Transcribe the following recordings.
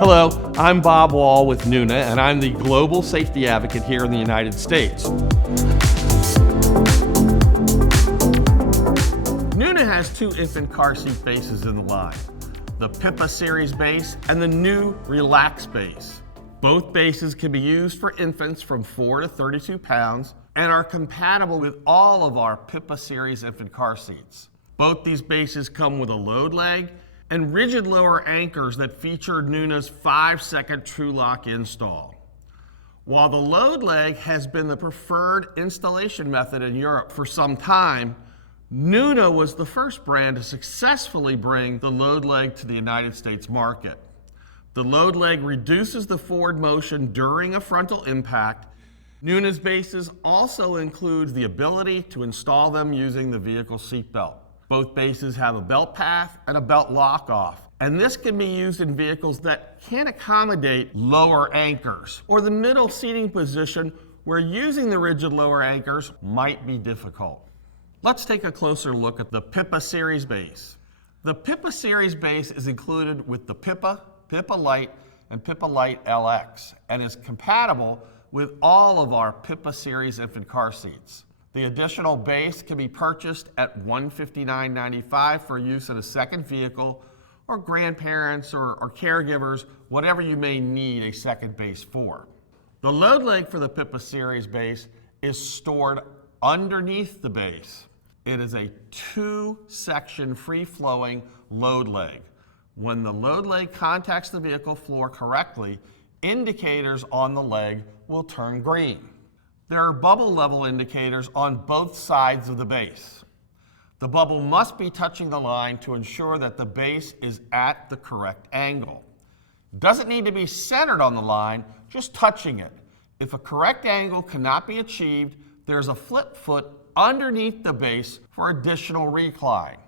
Hello, I'm Bob Wall with Nuna, and I'm the Global Safety Advocate here in the United States. Nuna has two infant car seat bases in the line, the PIPA series base and the new RELX base. Both bases can be used for infants from 4 to 32 pounds and are compatible with all of our PIPA series infant car seats. Both these bases come with a load leg and rigid lower anchors that feature Nuna's 5-second True Lock install. While the load leg has been the preferred installation method in Europe for some time, Nuna was the first brand to successfully bring the load leg to the United States market. The load leg reduces the forward motion during a frontal impact. Nuna's bases also include the ability to install them using the vehicle seatbelt. Both bases have a belt path and a belt lock-off, and this can be used in vehicles that can't accommodate lower anchors or the middle seating position where using the rigid lower anchors might be difficult. Let's take a closer look at the PIPA series base. The PIPA series base is included with the PIPA, PIPA Lite, and PIPA Lite LX, and is compatible with all of our PIPA series infant car seats. The additional base can be purchased at $159.95 for use in a second vehicle, or grandparents or caregivers, whatever you may need a second base for. The load leg for the PIPA series base is stored underneath the base. It is a 2-section free-flowing load leg. When the load leg contacts the vehicle floor correctly, indicators on the leg will turn green. There are bubble level indicators on both sides of the base. The bubble must be touching the line to ensure that the base is at the correct angle. It doesn't need to be centered on the line, just touching it. If a correct angle cannot be achieved, there's a flip foot underneath the base for additional recline.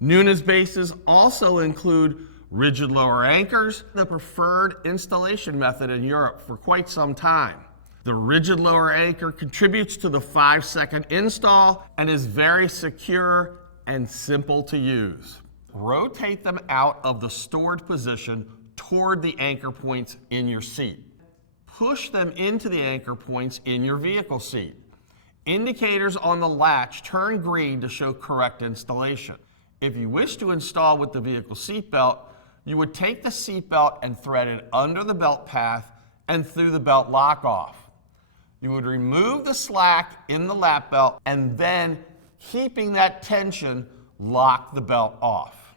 Nuna's bases also include rigid lower anchors, the preferred installation method in Europe for quite some time. The rigid lower anchor contributes to the 5-second install and is very secure and simple to use. Rotate them out of the stored position toward the anchor points in your seat. Push them into the anchor points in your vehicle seat. Indicators on the latch turn green to show correct installation. If you wish to install with the vehicle seatbelt, you would take the seatbelt and thread it under the belt path and through the belt lock-off. You would remove the slack in the lap belt and then, keeping that tension, lock the belt off.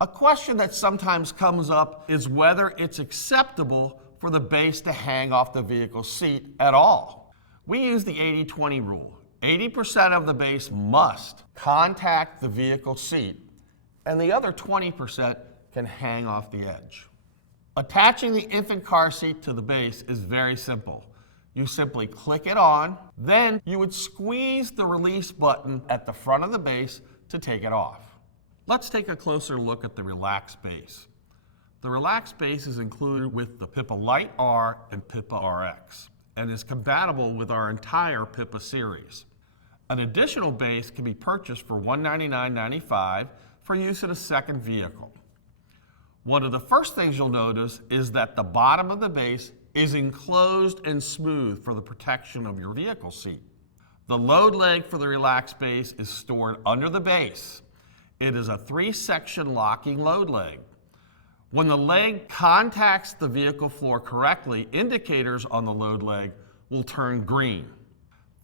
A question that sometimes comes up is whether it's acceptable for the base to hang off the vehicle seat at all. We use the 80-20 rule. 80% of the base must contact the vehicle seat, and the other 20% can hang off the edge. Attaching the infant car seat to the base is very simple. You simply click it on, then you would squeeze the release button at the front of the base to take it off. Let's take a closer look at the RELX base. The RELX base is included with the PIPA Lite R and PIPA RX and is compatible with our entire PIPA series. An additional base can be purchased for $199.95 for use in a second vehicle. One of the first things you'll notice is that the bottom of the base is enclosed and smooth for the protection of your vehicle seat. The load leg for the RELX base is stored under the base. It is a 3-section locking load leg. When the leg contacts the vehicle floor correctly, indicators on the load leg will turn green.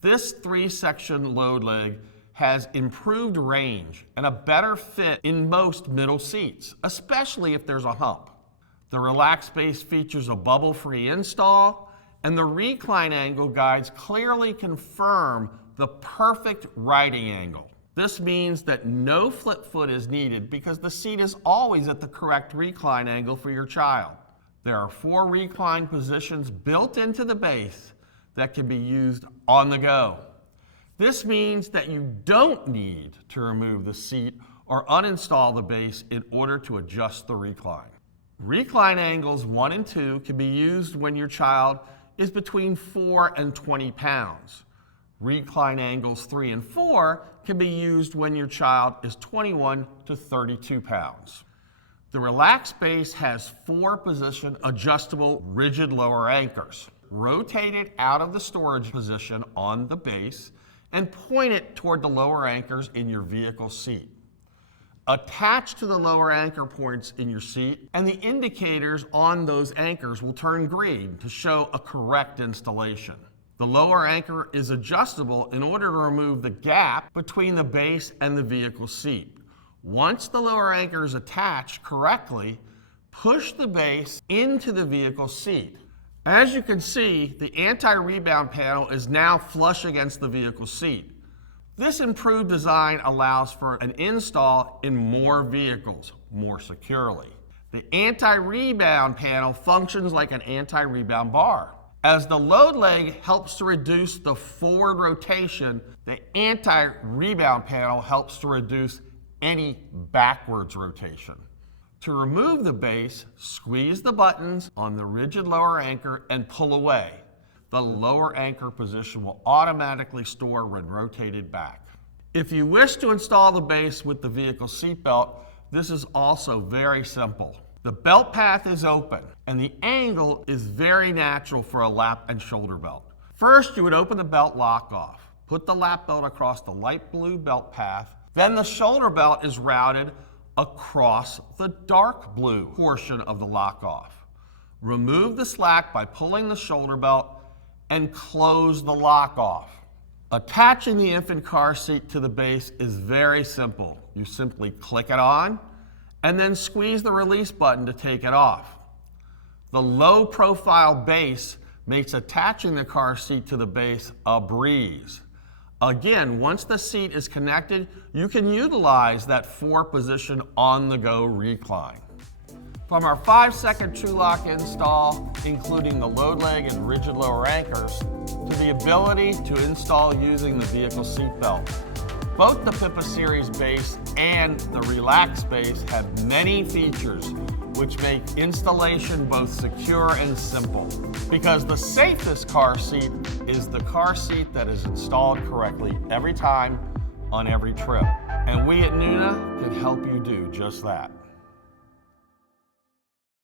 This 3-section load leg has improved range and a better fit in most middle seats, especially if there's a hump. The RELX base features a bubble-free install, and the recline angle guides clearly confirm the perfect riding angle. This means that no flip foot is needed because the seat is always at the correct recline angle for your child. There are 4 recline positions built into the base that can be used on the go. This means that you don't need to remove the seat or uninstall the base in order to adjust the recline. Recline angles 1 and 2 can be used when your child is between 4 and 20 pounds. Recline angles 3 and 4 can be used when your child is 21 to 32 pounds. The RELX base has 4-position adjustable rigid lower anchors. Rotate it out of the storage position on the base and point it toward the lower anchors in your vehicle seat. Attach to the lower anchor points in your seat, and the indicators on those anchors will turn green to show a correct installation. The lower anchor is adjustable in order to remove the gap between the base and the vehicle seat. Once the lower anchor is attached correctly, push the base into the vehicle seat. As you can see, the anti-rebound panel is now flush against the vehicle seat. This improved design allows for an install in more vehicles more securely. The anti-rebound panel functions like an anti-rebound bar. As the load leg helps to reduce the forward rotation, the anti-rebound panel helps to reduce any backwards rotation. To remove the base, squeeze the buttons on the rigid lower anchor and pull away. The lower anchor position will automatically store when rotated back. If you wish to install the base with the vehicle seatbelt, this is also very simple. The belt path is open and the angle is very natural for a lap and shoulder belt. First, you would open the belt lock off. Put the lap belt across the light blue belt path. Then the shoulder belt is routed across the dark blue portion of the lock off. Remove the slack by pulling the shoulder belt and close the lock off. Attaching the infant car seat to the base is very simple. You simply click it on and then squeeze the release button to take it off. The low profile base makes attaching the car seat to the base a breeze. Again, once the seat is connected, you can utilize that 4-position on-the-go recline. From our 5-second True-Lock install, including the load leg and rigid lower anchors, to the ability to install using the vehicle seat belt. Both the PIPA series base and the RELX base have many features which make installation both secure and simple. Because the safest car seat is the car seat that is installed correctly every time on every trip. And we at Nuna can help you do just that.